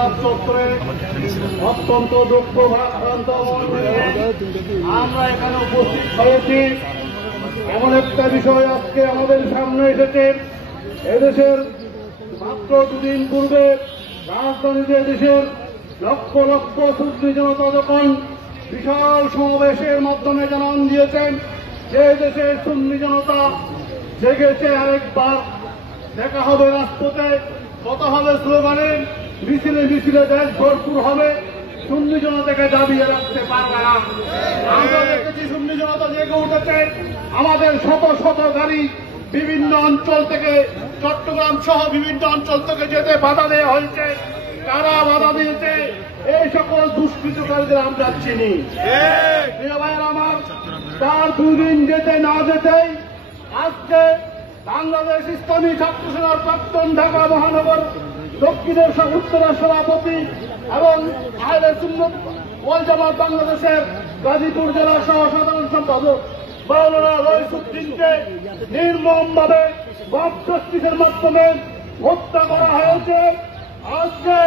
Press club চত্বরে অত্যন্ত দুঃখ ভারাক্রান্ত আমরা এখানে উপস্থিত হয়েছি। এমন একটা বিষয় আজকে আমাদের সামনে এসেছে। এদেশের মাত্র দুদিন পূর্বে রাজধানীতে দেশের লক্ষ লক্ষ সুন্নি জনতা যখন বিশাল সমাবেশের মাধ্যমে জানান দিয়েছেন যে দেশের সুন্নি জনতা জেগেছে, আরেকবার দেখা হবে রাজপথে, কথা হবে স্লোগানে, মিছিলে মিছিলে দেশ ভরপুর হবে, সুন্নি জনতাকে দাবিয়ে রাখতে পারবে না। আমরা দেখেছি সুন্নি জনতা জেগে উঠেছে। আমাদের শত শত গাড়ি বিভিন্ন অঞ্চল থেকে, চট্টগ্রাম সহ বিভিন্ন অঞ্চল থেকে যেতে বাধা দেওয়া হয়েছে। কারা বাধা দিয়েছে? এই সকল দুষ্কৃতকারীদের আমরা চিনি। প্রিয় ভাইয়ের আমার, তার দুদিন যেতে না যেতেই আজকে বাংলাদেশ ইসলামী ছাত্র সেনার প্রাক্তন ঢাকা মহানগর দক্ষিণের উত্তরের সভাপতি এবং আহলে সুন্নাত ওয়াল জামাত বাংলাদেশের গাজীপুর জেলার সহ সাধারণ সম্পাদক মাওলানা রইসুদ্দিনকে নির্মমভাবে মব জাস্টিসের মাধ্যমে হত্যা করা হয়েছে। আজকে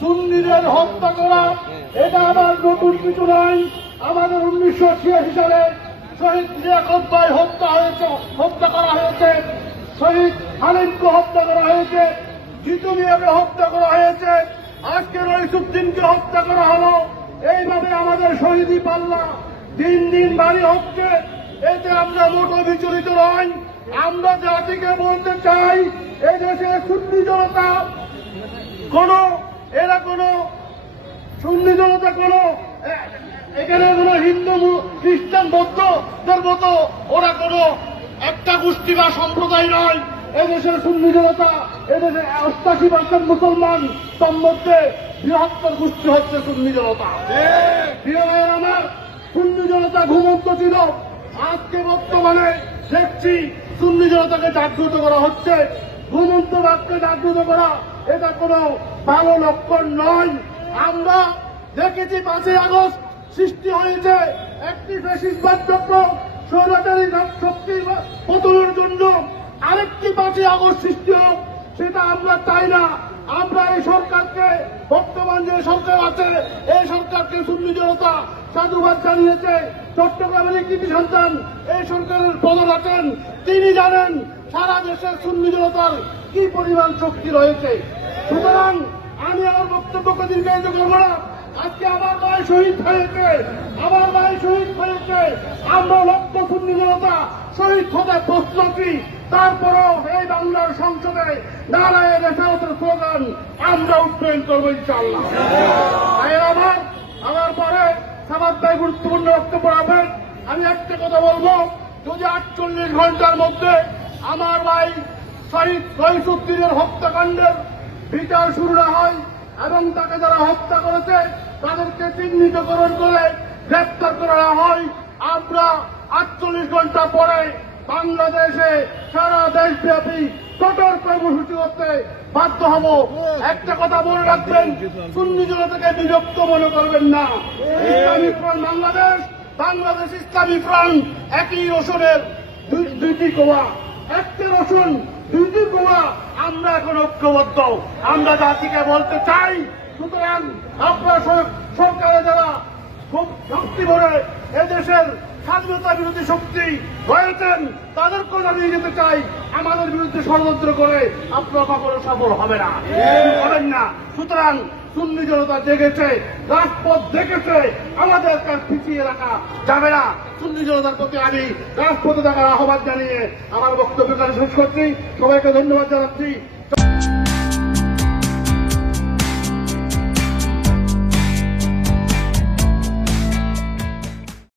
সুন্নিদের হত্যা করা এটা আবার নতুন কিছু নয়। আমাদের 1986 সালে শহীদ লিয়াকত ভাই হত্যা করা হয়েছে, শহীদ হালিমকে হত্যা করা হয়েছে, জিতু মিয়াকে হত্যা করা হয়েছে, আজকে রইসুদ্দিনকে হত্যা করা হলো। এইভাবে আমাদের শহীদি পাল্লা দিন দিন ভারী হচ্ছে। এতে আমরা মোটো বিচলিত নয়। আমরা জাতিকে বলতে চাই, এই দেশে সুন্নি জনতা সুন্নি জনতা এখানে কোনো হিন্দু খ্রিস্টান বৌদ্ধদের মতো ওরা কোনো একটা গোষ্ঠী বা সম্প্রদায় নয়। এদেশের সুন্নি জনতা, এদেশে 88% মুসলমান, তার মধ্যে বৃহত্তর গোষ্ঠী হচ্ছে সুন্নি জনতা। প্রিয় ভাইয়ের আমার, সুন্নি জনতা ঘুমন্ত ছিল। আজকে বর্তমানে দেখছি সুন্নি জনতাকে জাগ্রত করা হচ্ছে। ঘুমন্ত বাক্যে জাগ্রত করা এটা কোনো ভালো লক্ষণ নয়। আমরা দেখেছি 5ই আগস্ট সৃষ্টি হয়েছে একটি ফ্যাসিস্টবাদ চক্র, স্বৈরাচারী শক্তির পতনের জন্য আরেকটি 5ই আগস্ট সৃষ্টি হোক, সেটা আমরা চাই না। আমরা এই সরকারকে, বর্তমান যে সরকার আছে এই সরকারকে সুন্নি জনতা সাধুবাদ জানিয়েছে। চট্টগ্রামের কৃতি সন্তান এই সরকারের প্রধান আছেন, তিনি জানেন সারা দেশের সুন্নি জনতার কি পরিমাণ শক্তি রয়েছে। সুতরাং আমি আমার বক্তব্যকে দীর্ঘায়িত করব না। আজকে আমার ভাই শহীদ হয়েছে, আমরা লক্ষ সুন্নি জনতা শহীদ হতে প্রস্তুতি। তারপরও এই বাংলার সংসদে নারায়ে রিসালাতের স্লোগান আমরা উত্তোলন করবো ইনশাআল্লাহ। আমার পরে সামাদ ভাই গুরুত্বপূর্ণ বক্তব্য রাখবেন। আমি একটা কথা বলবো, যদি 48 ঘন্টার মধ্যে আমার ভাই শহীদ রইসুদ্দিনের হত্যাকাণ্ডের বিচার শুরু না হয় এবং তাকে যারা হত্যা করেছে তাদেরকে চিহ্নিতকরণ করে গ্রেপ্তার করা হয়, আমরা 48 ঘন্টা পরে বাংলাদেশে সারা দেশব্যাপী কঠোর কর্মসূচি করতে বাধ্য হব। একটা কথা মনে রাখবেন, সুন্নি জনতাকে বিরক্ত মনে করবেন না। ইসলামী ফ্রন্ট বাংলাদেশ ইসলামী ফ্রন্ট একই রসুনের দুইটি কোয়া, একটা রসুন দুইটি কোয়া। আমরা এখন ঐক্যবদ্ধ। আমরা জাতিকে বলতে চাই, সুতরাং আপনারা সরকারে যারা খুব শক্তি ভরে এদেশের স্বাধীনতা বিরোধী শক্তি রয়েছেন তাদেরকেও জানিয়ে যেতে চাই, আমাদের বিরুদ্ধে ষড়যন্ত্র করে আপনারা কখনো সফল হবেন না। সুতরাং সুন্নি জনতা জেগেছে, রাজপথ দেখেছে, আমাদের কাজ পিছিয়ে রাখা যাবে না। সুন্নি জনতার প্রতি আমি রাজপথে থাকার আহ্বান জানিয়ে আমার বক্তব্য শেষ করছি। সবাইকে ধন্যবাদ জানাচ্ছি।